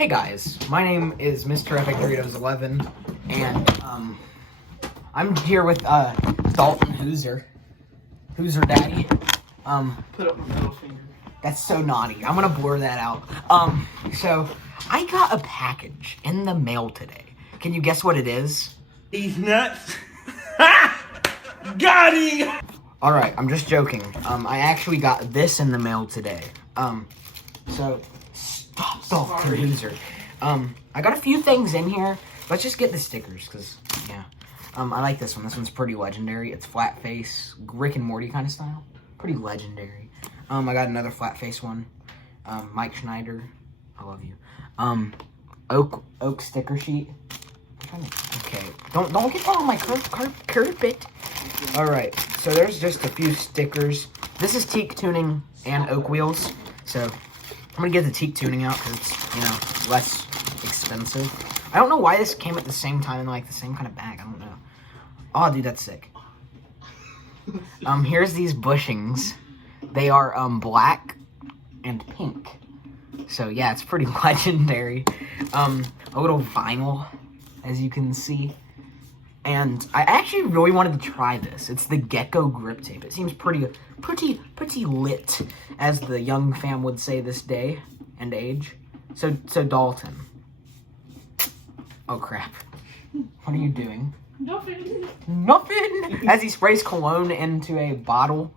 Hey guys, my name is Mr. Epic Doritos 11, and I'm here with Dalton Hooser Daddy. Put up my middle finger. That's so naughty. I'm gonna blur that out. So I got a package in the mail today. Can you guess what it is? These nuts. Got him! All right, I'm just joking. I actually got this in the mail today. So stop, Dalton Hooser. I got a few things in here. Let's just get the stickers, cause yeah. I like this one. This one's pretty legendary. It's flat face, Rick and Morty kind of style. Pretty legendary. I got another flat face one. Mike Schneider, I love you. Oak sticker sheet. Okay, don't get that on my carpet. All right, so there's just a few stickers. This is teak tuning and oak wheels. So I'm gonna get the teak tuning out because it's less expensive. I don't know why this came at the same time in like the same kind of bag. I don't know. Oh, dude, that's sick. Here's these bushings. They are black and pink. So yeah, it's pretty legendary. A little vinyl, as you can see. And I actually really wanted to try this. It's the Gecko grip tape. It seems pretty lit, as the young fam would say this day and age. So Dalton. Oh crap. What are you doing? Nothing! As he sprays cologne into a bottle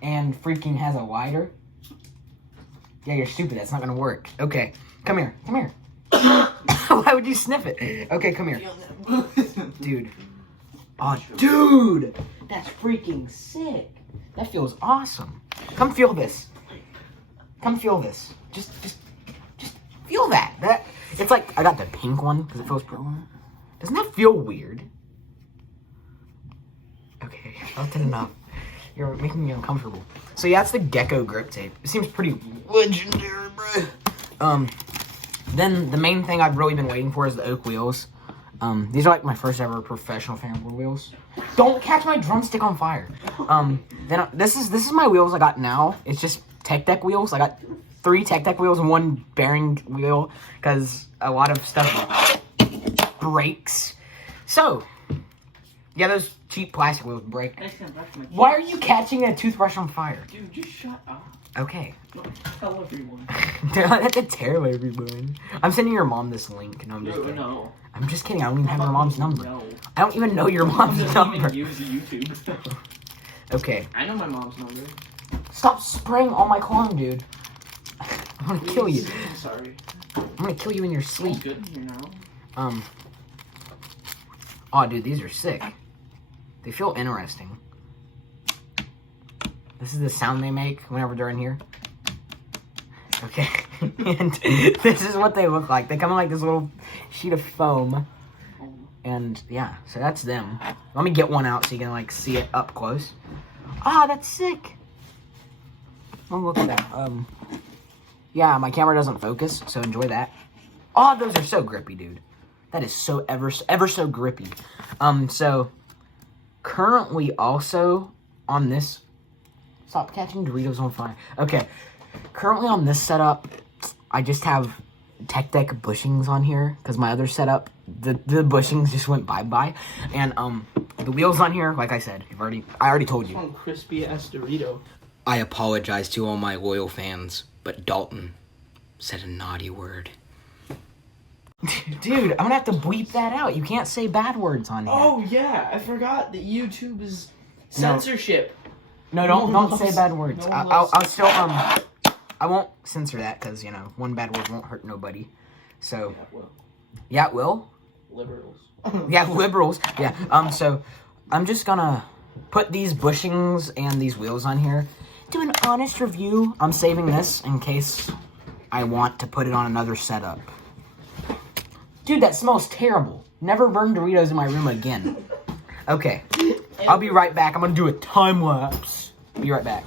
and freaking has a lighter. Yeah, you're stupid. That's not gonna work. Okay, come here. Why would you sniff it? Okay, come here. Dude. Oh, dude! That's freaking sick. That feels awesome. Come feel this. Just feel that. It's like, I got the pink one because it feels pretty. Doesn't that feel weird? Okay, that's enough. You're making me uncomfortable. So yeah, that's the Gecko grip tape. It seems pretty legendary, bro. Then the main thing I've really been waiting for is the oak wheels. These are like my first ever professional fanboy wheels. Don't catch my drumstick on fire. Then this is my wheels I got now. It's just Tech Deck wheels. I got 3 Tech Deck wheels and 1 bearing wheel because a lot of stuff breaks. So yeah, those cheap plastic wheels break. Why are you catching a toothbrush on fire? Dude, just shut up. Okay. Tell everyone. I have to tell everyone. I'm sending your mom this link. No, I'm just kidding. No. I'm just kidding. I don't even have your mom's number. No. I don't even know your mom's number. I don't even use YouTube. Okay. I know my mom's number. Stop spraying all my cologne, dude. I'm gonna kill you. I'm sorry. I'm gonna kill you in your sleep. It's good here now. Oh, dude, these are sick. They feel interesting. This is the sound they make whenever they're in here. Okay. And this is what they look like. They come in like this little sheet of foam. And yeah, so that's them. Let me get one out so you can like see it up close. Ah, that's sick. Oh, look at that. Yeah, my camera doesn't focus, so enjoy that. Oh, those are so grippy, dude. That is so ever so grippy. So currently also on this, stop catching Doritos on fire. Okay, currently on this setup, I just have Tech Deck bushings on here because my other setup, the bushings just went bye-bye. And the wheels on here, like I said, I already told you. One crispy ass Dorito. I apologize to all my loyal fans, but Dalton said a naughty word. Dude, I'm gonna have to bleep that out. You can't say bad words on here. Oh yeah, I forgot that YouTube is censorship. No, don't say bad words. I'll still I won't censor that because one bad word won't hurt nobody. So yeah, it will. Liberals. Yeah, liberals. Yeah. So I'm just gonna put these bushings and these wheels on here. Do an honest review. I'm saving this in case I want to put it on another setup. Dude, that smells terrible. Never burn Doritos in my room again. Okay, I'll be right back. I'm gonna do a time lapse. Be right back.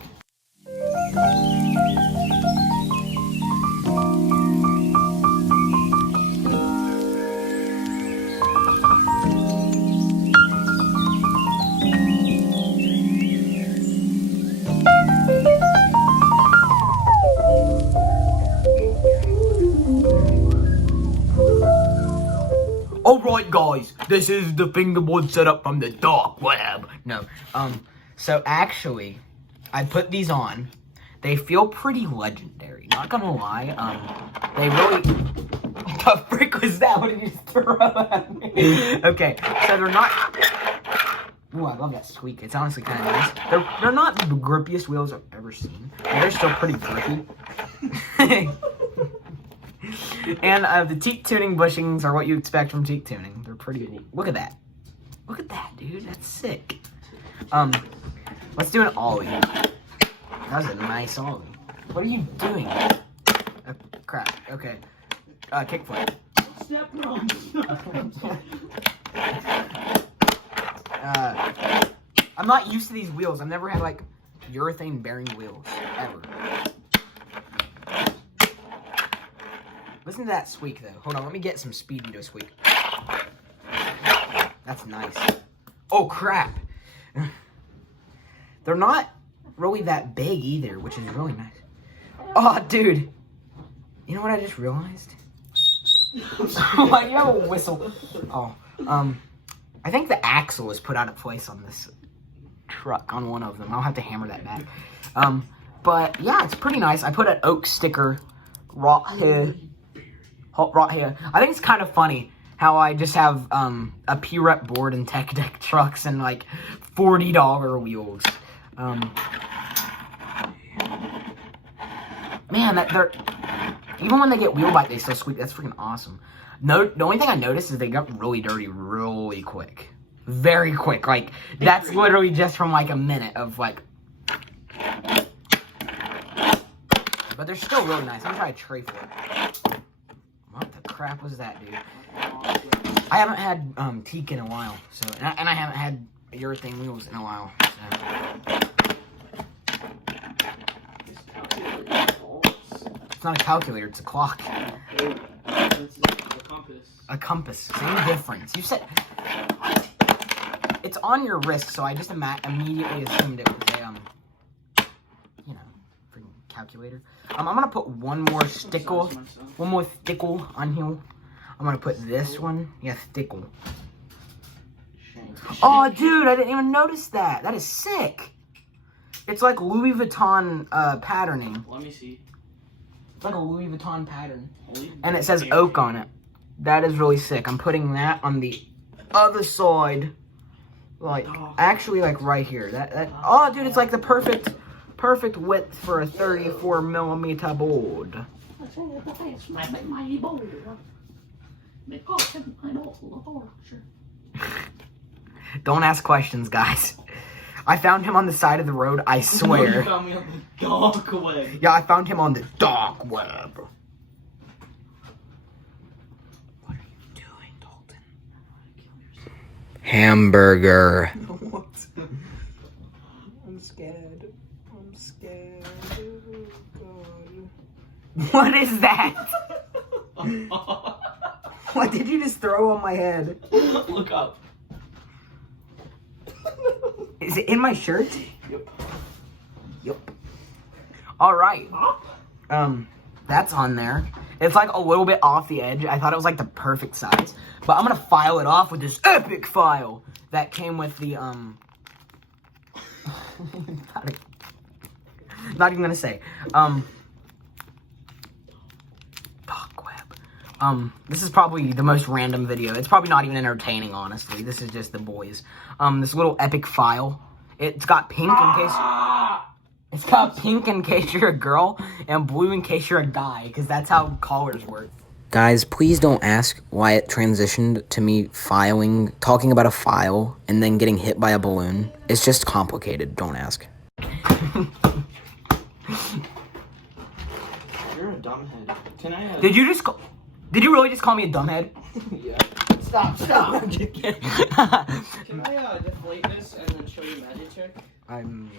Alright guys, this is the fingerboard setup from the dark web. No, so actually, I put these on. They feel pretty legendary, not gonna lie. They really... What the frick was that? What did you just throw at me? Okay, so they're not... Ooh, I love that squeak. It's honestly kind of nice. They're not the grippiest wheels I've ever seen. But they're still pretty grippy. And the teak tuning bushings are what you expect from teak tuning. They're pretty neat. Look at that. Look at that, dude. That's sick. Let's do an ollie. That was a nice ollie. What are you doing? Oh, crap. Okay. Kickflip. Step wrong. I'm not used to these wheels. I've never had like urethane bearing wheels ever. Listen to that squeak though. Hold on, let me get some speed into a squeak. That's nice. Oh crap. They're not really that big either, which is really nice. Oh dude. You know what I just realized? Why do you have a whistle? Oh, I think the axle is put out of place on this truck, on one of them. I'll have to hammer that back. But yeah, it's pretty nice. I put an oak sticker right here. I think it's kind of funny how I just have a P-Rep board and tech deck trucks and like $40 wheels. Man, they're even when they get wheel bite, they still squeak. That's freaking awesome. No, the only thing I noticed is they got really dirty really quick. Very quick. Like, that's literally just from like a minute of like... But they're still really nice. I'm gonna try a tray for it. What the crap was that, dude? I haven't had teak in a while, so... And I haven't had urethane wheels in a while, so... It's not a calculator, it's a clock. A compass. Same difference. You said... It's on your wrist, so I just immediately assumed it was a, you know, freaking calculator. I'm gonna put one more stickle on here. I'm gonna put this one. Yeah, stickle. Oh, dude, I didn't even notice that. That is sick. It's like Louis Vuitton patterning. Let me see. It's like a Louis Vuitton pattern. And it says oak on it. That is really sick. I'm putting that on the other side. Like, actually, like, right here. Oh, dude, it's like the perfect width for a 34mm board. Don't ask questions, guys. I found him on the side of the road, I swear. You found me on the dark web. Yeah, I found him on the dark web. What are you doing, Dalton? Hamburger. What? I'm scared. I'm scared. Oh, God. What is that? What did you just throw on my head? Look up. Is it in my shirt? Yep. Yep. Alright. That's on there. It's like a little bit off the edge. I thought it was like the perfect size. But I'm gonna file it off with this epic file that came with the, not even gonna say. Dark web. This is probably the most random video. It's probably not even entertaining, honestly. This is just the boys. This little epic file. It's got pink in case... It's got pink in case you're a girl, and blue in case you're a guy, because that's how collars work. Guys, please don't ask why it transitioned to me talking about a file, and then getting hit by a balloon. It's just complicated. Don't ask. You're a dumbhead. Can I? Did you really just call me a dumbhead? Yeah. Stop. I'm just kidding. Can I deflate this and then show you magic trick?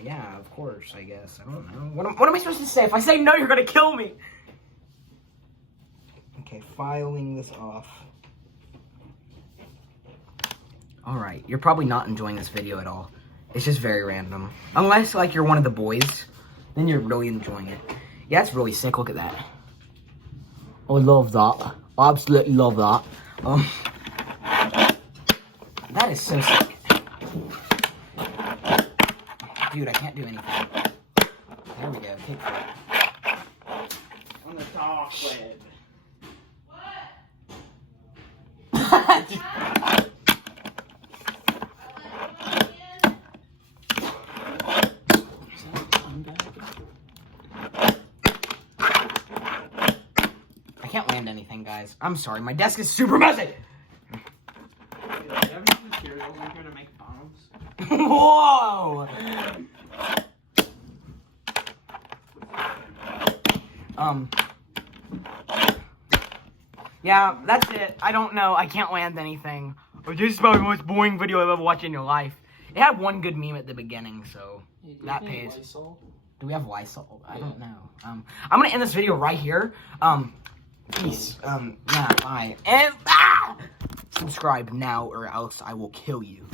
Yeah, of course, I guess. I don't know. What am I supposed to say? If I say no, you're gonna kill me. Okay, filing this off. Alright, you're probably not enjoying this video at all. It's just very random. Unless, like, you're one of the boys, then you're really enjoying it. Yeah, it's really sick. Look at that. I love that. I absolutely love that. That is so sick. Dude, I can't do anything. There we go. Take that. On the dark web. I can't land anything, guys. I'm sorry. My desk is super messy. Whoa! Yeah, that's it. I don't know. I can't land anything. This is probably the most boring video I've ever watched in your life. It had one good meme at the beginning, so that pays. Lysol? Do we have Lysol? I don't know. I'm gonna end this video right here. Peace. Yeah, bye. And subscribe now or else I will kill you.